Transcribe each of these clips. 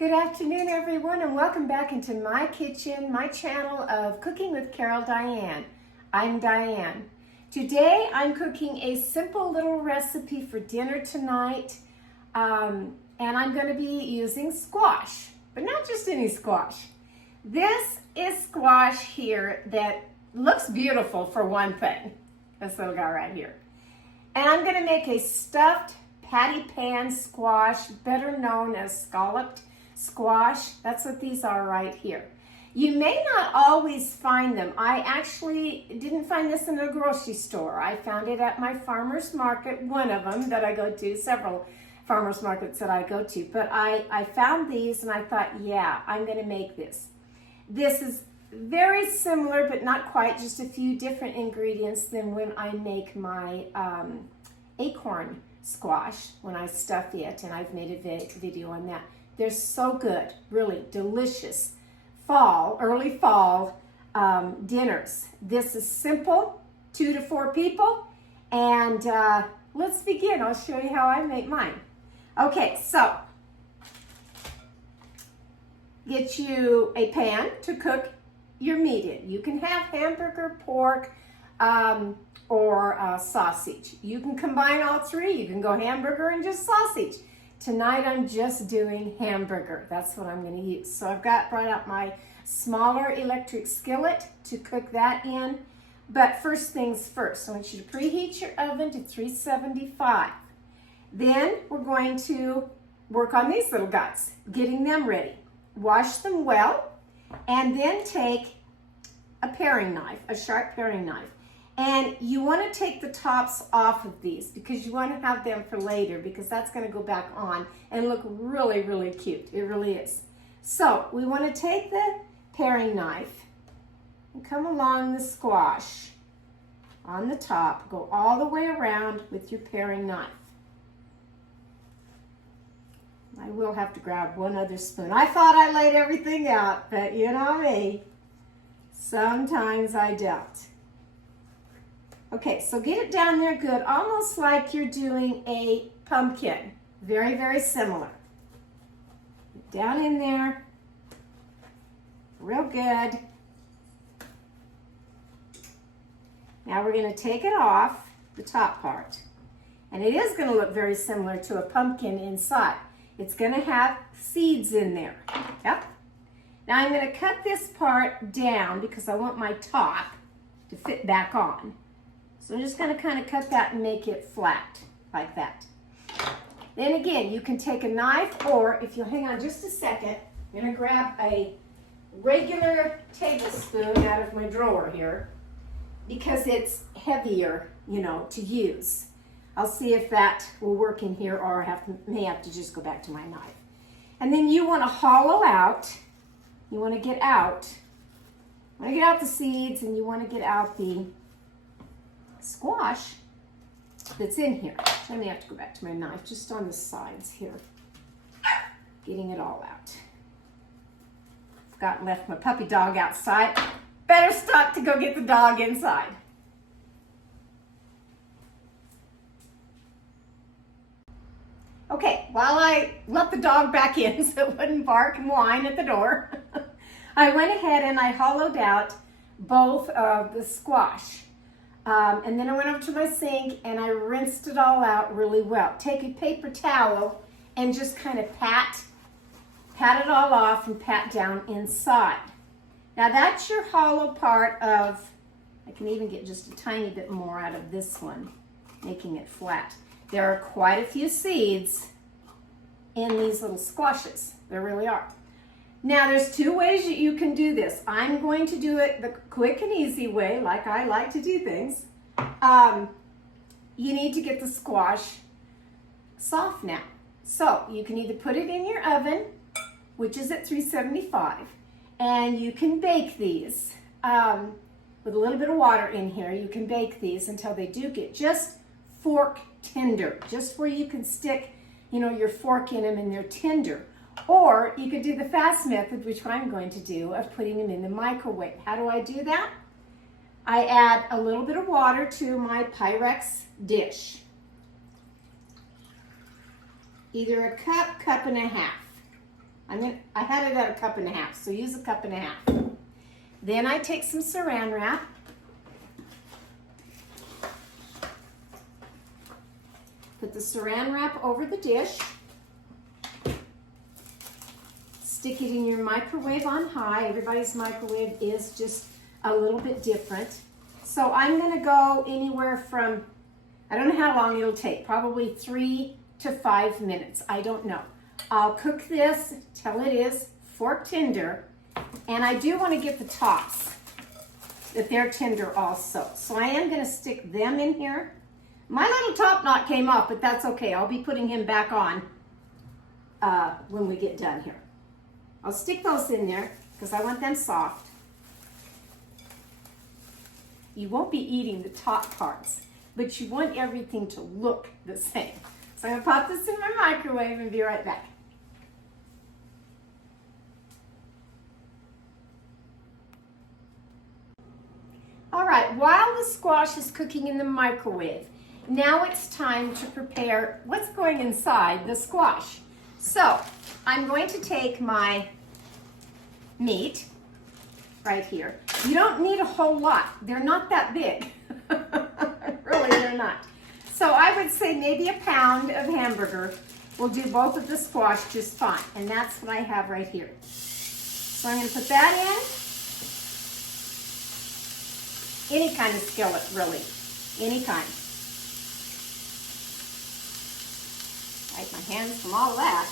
Good afternoon, everyone, and welcome back into my kitchen, my channel of Cooking with Carol Diane. I'm Diane. Today, I'm cooking a simple little recipe for dinner tonight, and I'm going to be using squash, but not just any squash. This is squash here that looks beautiful for one thing. This little guy right here. And I'm going to make a stuffed patty pan squash, better known as scalloped squash. That's what these are right here. You may not always find them. I actually didn't find this in a grocery store. I found it at my farmer's market, one of them that I go to, several farmer's markets that I go to. But I found these and I thought, yeah, I'm going to make this. This is very similar, but not quite, just a few different ingredients than when I make my acorn squash, when I stuff it, and I've made a video on that. They're so good, really delicious fall, early fall dinners. This is simple, 2 to 4 people, and let's begin. I'll show you how I make mine. Okay, so get you a pan to cook your meat in. You can have hamburger, pork, or sausage. You can combine all three. You can go hamburger and just sausage. Tonight I'm just doing hamburger. That's what I'm going to use. So I've brought out my smaller electric skillet to cook that in. But first things first, I want you to preheat your oven to 375. Then we're going to work on these little guys, getting them ready. Wash them well, and then take a paring knife, a sharp paring knife. And you want to take the tops off of these because you want to have them for later, because that's going to go back on and look really, really cute. It really is. So we want to take the paring knife and come along the squash on the top. Go all the way around with your paring knife. I will have to grab one other spoon. I thought I laid everything out, but you know me. Sometimes I don't. Okay, so get it down there good, almost like you're doing a pumpkin. Very, very similar. Down in there, real good. Now we're going to take it off, the top part. And it is going to look very similar to a pumpkin inside. It's going to have seeds in there. Yep. Now I'm going to cut this part down because I want my top to fit back on. So I'm just going to kind of cut that and make it flat like that. Then again, you can take a knife, or if you'll hang on just a second, I'm going to grab a regular tablespoon out of my drawer here because it's heavier, you know, to use. I'll see if that will work in here, or I may have to just go back to my knife. And then you want to hollow out. You want to get out the seeds, and you want to get out the squash that's in here. I may have to go back to my knife, just on the sides here. Getting it all out. Left my puppy dog outside. Better stop to go get the dog inside. Okay, while I let the dog back in so it wouldn't bark and whine at the door, I went ahead and I hollowed out both of the squash. And then I went over to my sink and I rinsed it all out really well. Take a paper towel and just kind of pat it all off and pat down inside. Now that's your hollow part of, I can even get just a tiny bit more out of this one, making it flat. There are quite a few seeds in these little squashes. There really are. Now there's 2 ways that you can do this. I'm going to do it the quick and easy way, like I like to do things. You need to get the squash soft now. So you can either put it in your oven, which is at 375, and you can bake these with a little bit of water in here. You can bake these until they do get just fork tender, just where you can stick, you know, your fork in them and they're tender. Or you could do the fast method, which I'm going to do, of putting them in the microwave. How do I do that? I add a little bit of water to my Pyrex dish. Either a cup, cup and a half. I had it at 1.5 cups, so use 1.5 cups. Then I take some saran wrap. Put the saran wrap over the dish. Stick it in your microwave on high. Everybody's microwave is just a little bit different. So I'm gonna go anywhere from, I don't know how long it'll take, probably 3 to 5 minutes, I don't know. I'll cook this till it is fork tender, and I do want to get the tops, that they're tender also. So I am going to stick them in here. My little top knot came off, but that's okay. I'll be putting him back on when we get done here. I'll stick those in there because I want them soft. You won't be eating the top parts, but you want everything to look the same. So I'm going to pop this in my microwave and be right back. All right, while the squash is cooking in the microwave, now it's time to prepare what's going inside the squash. So I'm going to take my meat right here. You don't need a whole lot. They're not that big. Really, they're not. So I would say maybe a pound of hamburger will do both of the squash just fine. And that's what I have right here. So I'm going to put that in. Any kind of skillet, really. Any kind. Wipe my hands from all of that.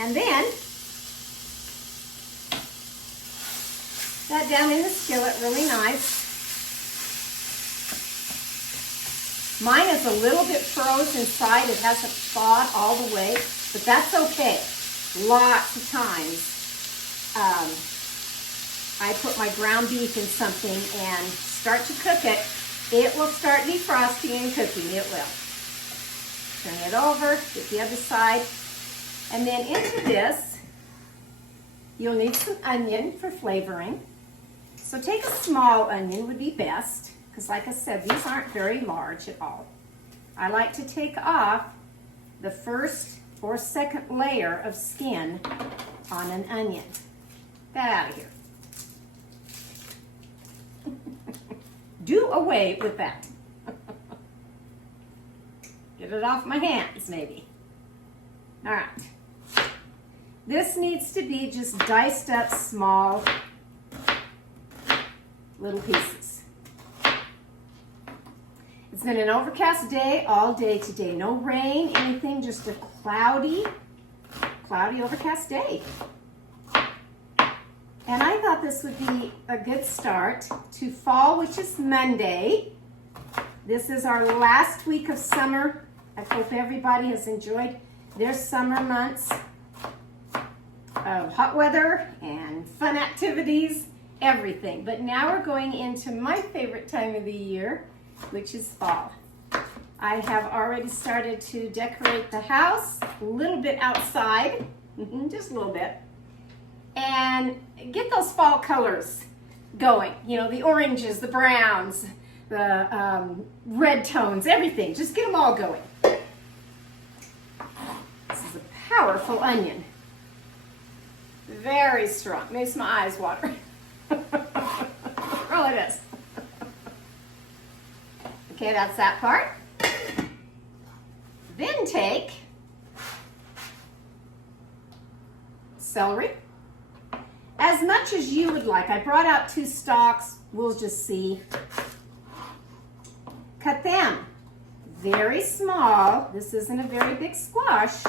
And then, that down in the skillet really nice. Mine is a little bit froze inside. It hasn't thawed all the way, but that's okay. Lots of times, I put my ground beef in something and start to cook it. It will start defrosting and cooking. It will. Turn it over, get the other side. And then into this, you'll need some onion for flavoring. So take a small onion would be best, because like I said, these aren't very large at all. I like to take off the first or second layer of skin on an onion. Get that out of here. Do away with that. Get it off my hands, maybe. All right. This needs to be just diced up small little pieces. It's been an overcast day all day today. No rain, anything, just a cloudy, overcast day. And I thought this would be a good start to fall, which is Monday. This is our last week of summer. I hope everybody has enjoyed their summer months of hot weather and fun activities, everything. But now we're going into my favorite time of the year, which is fall. I have already started to decorate the house, a little bit outside, just a little bit. And get those fall colors going. You know, the oranges, the browns, the red tones, everything. Just get them all going. This is a powerful onion. Very strong. Makes my eyes water. Really does. Okay, that's that part. Then take celery. As much as you would like. I brought out 2 stalks. We'll just see. Cut them very small. This isn't a very big squash.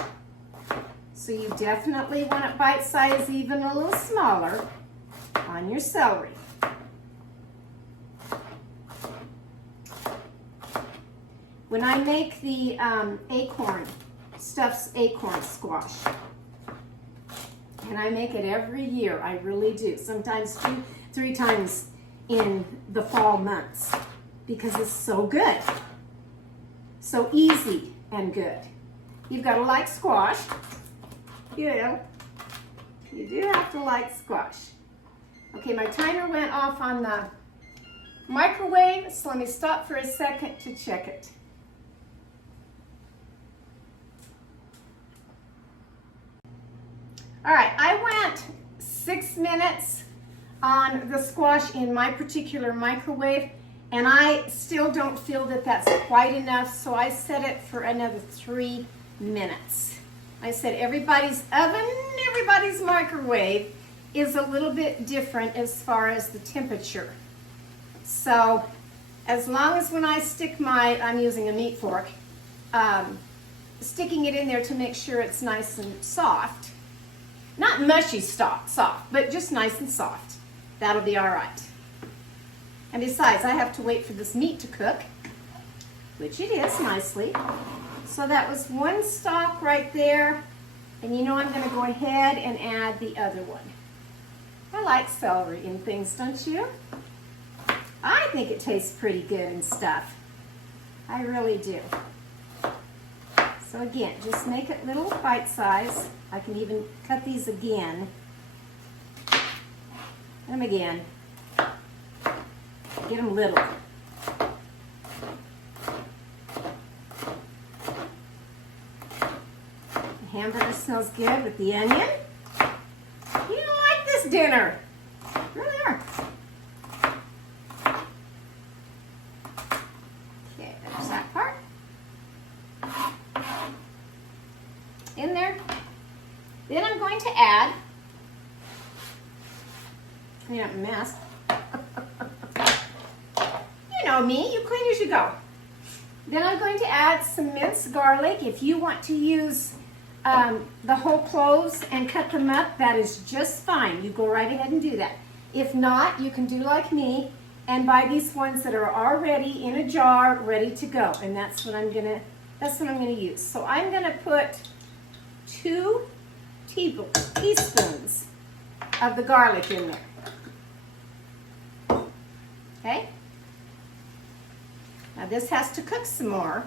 So you definitely want it bite-sized, even a little smaller on your celery. When I make the stuffed acorn squash, and I make it every year, I really do. Sometimes 2, 3 times in the fall months because it's so good. So easy and good. You've got to like squash. You do have to like squash. Okay, my timer went off on the microwave, so let me stop for a second to check it. All right, I went 6 minutes on the squash in my particular microwave, and I still don't feel that that's quite enough, so I set it for another 3 minutes. I said everybody's oven, everybody's microwave is a little bit different as far as the temperature. So as long as when I stick I'm using a meat fork, sticking it in there to make sure it's nice and soft, not mushy soft, but just nice and soft, that'll be all right. And besides, I have to wait for this meat to cook, which it is nicely. So that was one stalk right there, and you know I'm going to go ahead and add the other one. I like celery in things, don't you? I think it tastes pretty good and stuff. I really do. So again, just make it little bite size. I can even cut these again. Cut them again. Get them little. The hamburger smells good with the onion. You don't like this dinner. Really are. Okay, there's that part. In there. Then I'm going to add, clean up my mess. You know me, you clean as you go. Then I'm going to add some minced garlic. If you want to use the whole cloves and cut them up, that is just fine. You go right ahead and do that. If not, you can do like me and buy these ones that are already in a jar, ready to go. And that's what I'm gonna use. So I'm gonna put 2 teaspoons of the garlic in there. Okay? Now this has to cook some more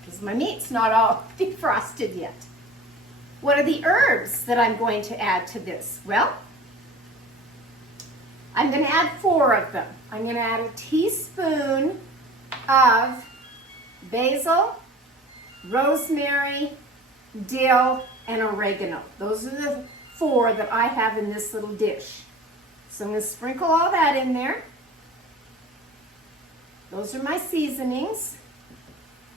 because my meat's not all defrosted yet. What are the herbs that I'm going to add to this? Well, I'm going to add 4 of them. I'm going to add a teaspoon of basil, rosemary, dill, and oregano. Those are the 4 that I have in this little dish. So I'm going to sprinkle all that in there. Those are my seasonings.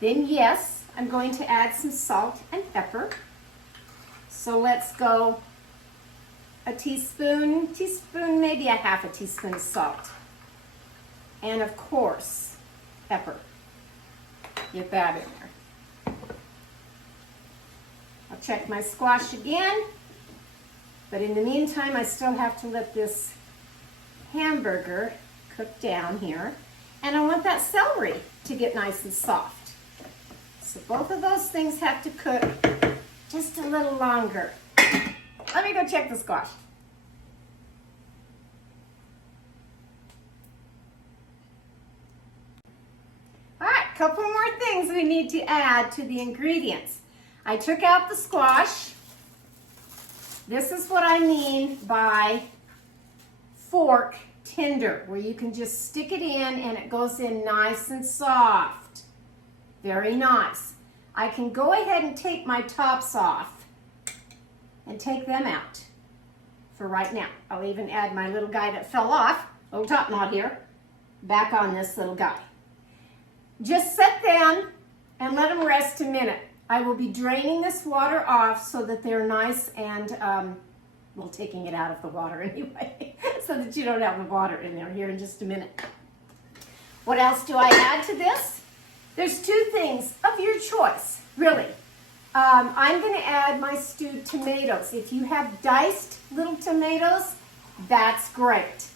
Then yes, I'm going to add some salt and pepper. So let's go a teaspoon, maybe a half a teaspoon of salt. And of course, pepper. Get that in there. I'll check my squash again. But in the meantime, I still have to let this hamburger cook down here. And I want that celery to get nice and soft. So both of those things have to cook just a little longer. Let me go check the squash. All right, a couple more things we need to add to the ingredients. I took out the squash. This is what I mean by fork tender, where you can just stick it in and it goes in nice and soft. Very nice. I can go ahead and take my tops off and take them out for right now. I'll even add my little guy that fell off, little top knot here, back on this little guy. Just set them and let them rest a minute. I will be draining this water off so that they're nice and well, taking it out of the water anyway, so that you don't have the water in there here in just a minute. What else do I add to this? There's 2 things of your choice, really. I'm going to add my stewed tomatoes. If you have diced little tomatoes, that's great.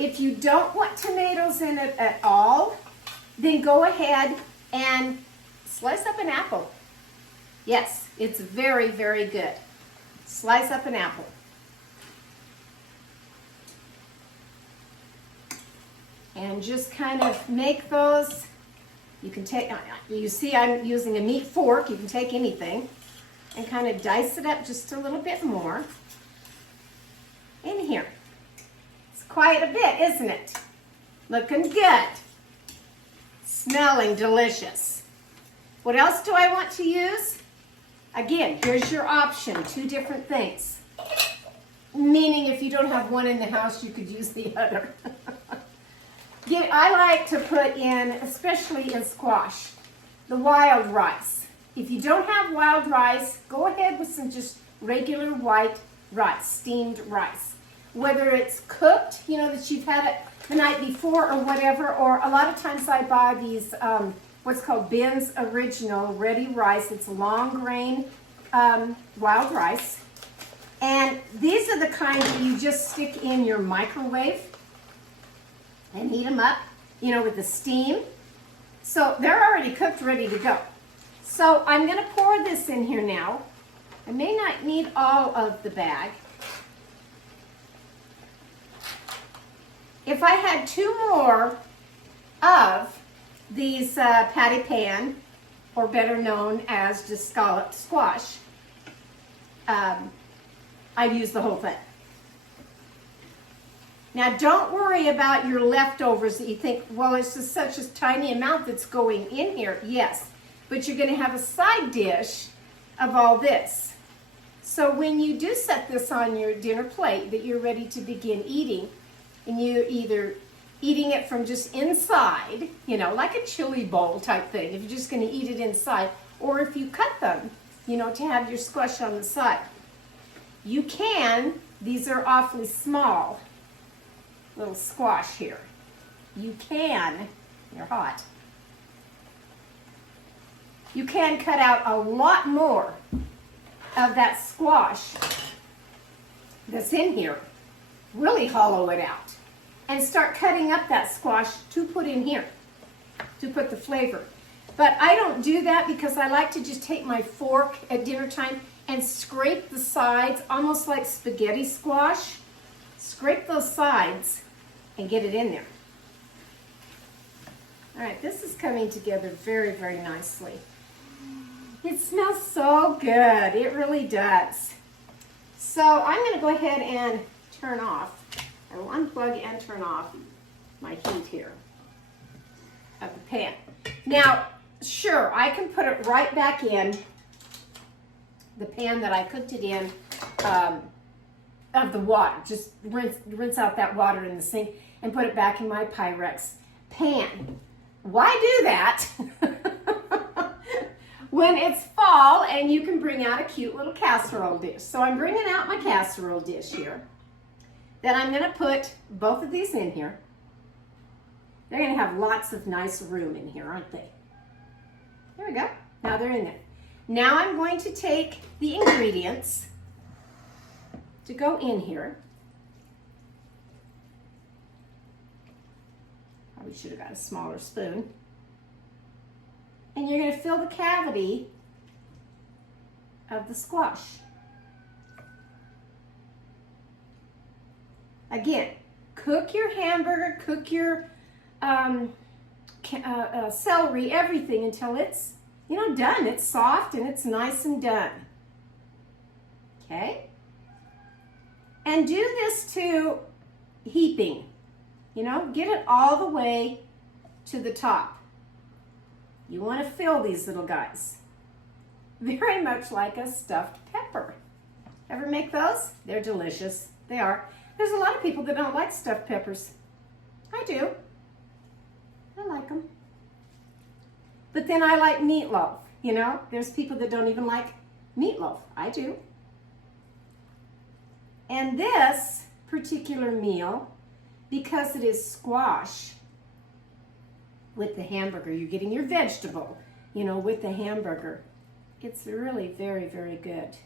If you don't want tomatoes in it at all, then go ahead and slice up an apple. Yes, it's very, very good. Slice up an apple. And just kind of make those. You can take, you see I'm using a meat fork. You can take anything and kind of dice it up just a little bit more in here. It's quite a bit, isn't it? Looking good. Smelling delicious. What else do I want to use? Again, here's your option, 2 different things. Meaning if you don't have one in the house, you could use the other. I like to put in, especially in squash, the wild rice. If you don't have wild rice, go ahead with some just regular white rice, steamed rice. Whether it's cooked, you know, that you've had it the night before or whatever, or a lot of times I buy these, what's called Ben's Original Ready Rice. It's long grain wild rice. And these are the kind that you just stick in your microwave and heat them up, you know, with the steam. So they're already cooked, ready to go. So I'm going to pour this in here now. I may not need all of the bag. If I had 2 more of these patty pan, or better known as just scalloped squash, I'd use the whole thing. Now don't worry about your leftovers that you think, well, it's just such a tiny amount that's going in here. Yes, but you're going to have a side dish of all this. So when you do set this on your dinner plate that you're ready to begin eating, and you're either eating it from just inside, you know, like a chili bowl type thing, if you're just going to eat it inside, or if you cut them, you know, to have your squash on the side. You can, these are awfully small, little squash here. You can, they're hot. You can cut out a lot more of that squash that's in here. Really hollow it out and start cutting up that squash to put in here, to put the flavor. But I don't do that because I like to just take my fork at dinner time and scrape the sides, almost like spaghetti squash. Scrape those sides and get it in there. All right, this is coming together very, very nicely. It smells so good, it really does. So I'm gonna go ahead and turn off. I will unplug and turn off my heat here of the pan. Now, sure, I can put it right back in the pan that I cooked it in of the water. Just rinse out that water in the sink and put it back in my Pyrex pan. Why do that when it's fall and you can bring out a cute little casserole dish? So I'm bringing out my casserole dish here. Then I'm going to put both of these in here. They're going to have lots of nice room in here, aren't they? There we go. Now they're in there. Now I'm going to take the ingredients to go in here. Probably should have got a smaller spoon. And you're going to fill the cavity of the squash. Again, cook your hamburger, cook your celery, everything until it's, you know, done. It's soft and it's nice and done. Okay? And do this to heaping. You know, get it all the way to the top. You want to fill these little guys. Very much like a stuffed pepper. Ever make those? They're delicious. They are. There's a lot of people that don't like stuffed peppers. I do. I like them. But then I like meatloaf, you know? There's people that don't even like meatloaf. I do. And this particular meal, because it is squash with the hamburger, you're getting your vegetable, you know, with the hamburger. It's really very, very good.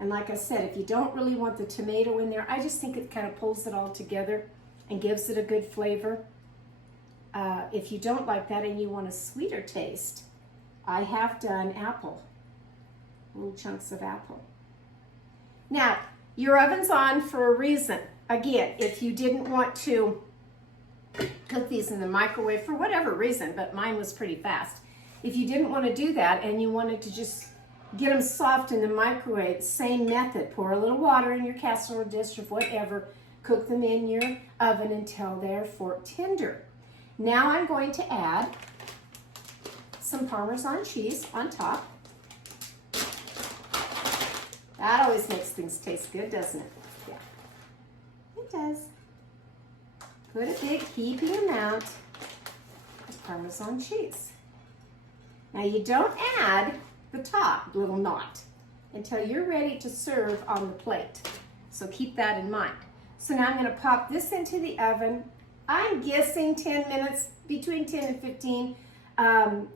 And like I said, if you don't really want the tomato in there, I just think it kind of pulls it all together and gives it a good flavor. If you don't like that and you want a sweeter taste, I have done apple, little chunks of apple. Now, your oven's on for a reason. Again, if you didn't want to cook these in the microwave for whatever reason, but mine was pretty fast. If you didn't want to do that and you wanted to just get them soft in the microwave, same method. Pour a little water in your casserole dish or whatever. Cook them in your oven until they're fork tender. Now I'm going to add some Parmesan cheese on top. things taste good, doesn't it? Yeah, it does. Put a big heaping amount of Parmesan cheese. Now you don't add the top little knot until you're ready to serve on the plate. So keep that in mind. So now I'm going to pop this into the oven. I'm guessing 10 minutes, between 10 and 15,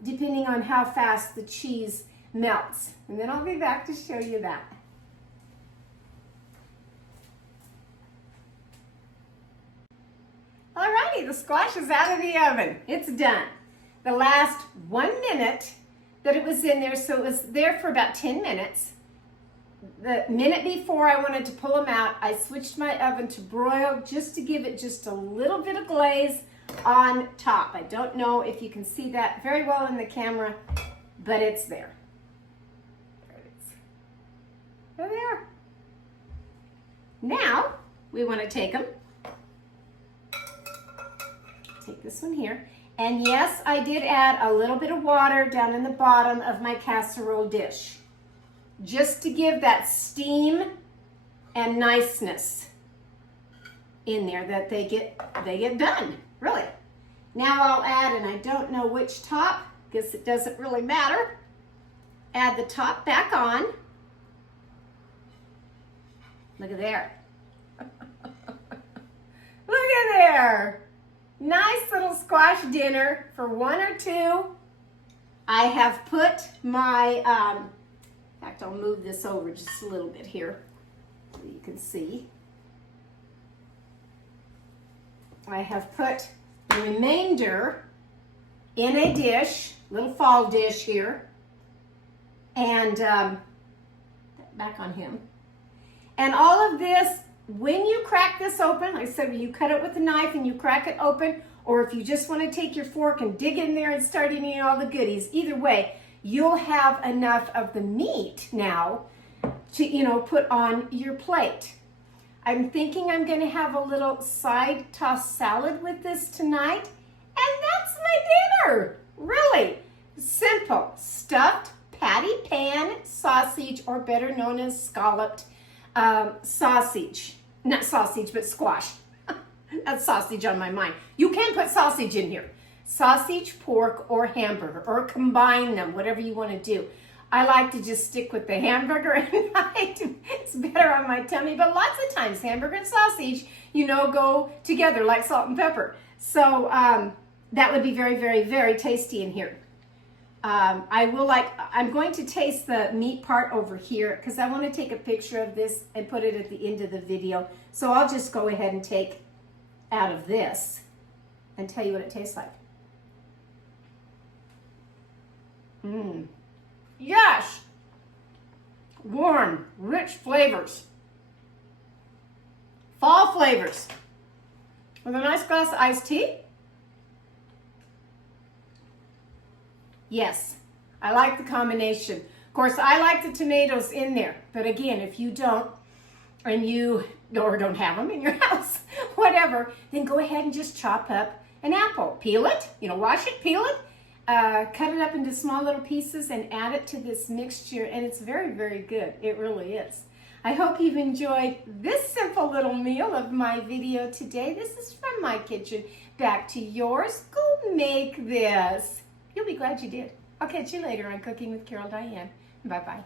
depending on how fast the cheese melts. And then I'll be back to show you that. Alrighty, the squash is out of the oven. It's done. The last 1 minute that it was in there, so it was there for about 10 minutes. The minute before I wanted to pull them out, I switched my oven to broil just to give it just a little bit of glaze on top. I don't know if you can see that very well in the camera, but it's there. There it is. There they are. Now, we want to take them. Take this one here. And yes, I did add a little bit of water down in the bottom of my casserole dish, just to give that steam and niceness in there that they get done, really. Now I'll add, and I don't know which top, because it doesn't really matter, add the top back on. Look at there. Look at there. Nice little squash dinner for 1 or 2. I have put my, in fact, I'll move this over just a little bit here so you can see. I have put the remainder in a dish, little fall dish here, and back on him. And all of this, when you crack this open, like I said, when you cut it with a knife and you crack it open, or if you just want to take your fork and dig in there and start eating all the goodies, either way, you'll have enough of the meat now to, put on your plate. I'm thinking I'm going to have a little side tossed salad with this tonight, and that's my dinner. Really simple, stuffed patty pan sausage, or better known as scalloped sausage. Not sausage, but squash. That's sausage on my mind. You can put sausage in here. Sausage, pork, or hamburger, or combine them, whatever you want to do. I like to just stick with the hamburger at night. It's better on my tummy, but lots of times hamburger and sausage, go together like salt and pepper. So that would be very, very, very tasty in here. I'm going to taste the meat part over here because I want to take a picture of this and put it at the end of the video. So I'll just go ahead and take out of this and tell you what it tastes like. Yes! Warm, rich flavors. Fall flavors. With a nice glass of iced tea. Yes, I like the combination. Of course, I like the tomatoes in there. But again, if you don't, and you don't have them in your house, whatever, then go ahead and just chop up an apple. Peel it, wash it, peel it, cut it up into small little pieces and add it to this mixture. And it's very, very good. It really is. I hope you've enjoyed this simple little meal of my video today. This is from my kitchen. Back to yours. Go make this. You'll be glad you did. I'll catch you later on Cooking with Carol Diane. Bye-bye.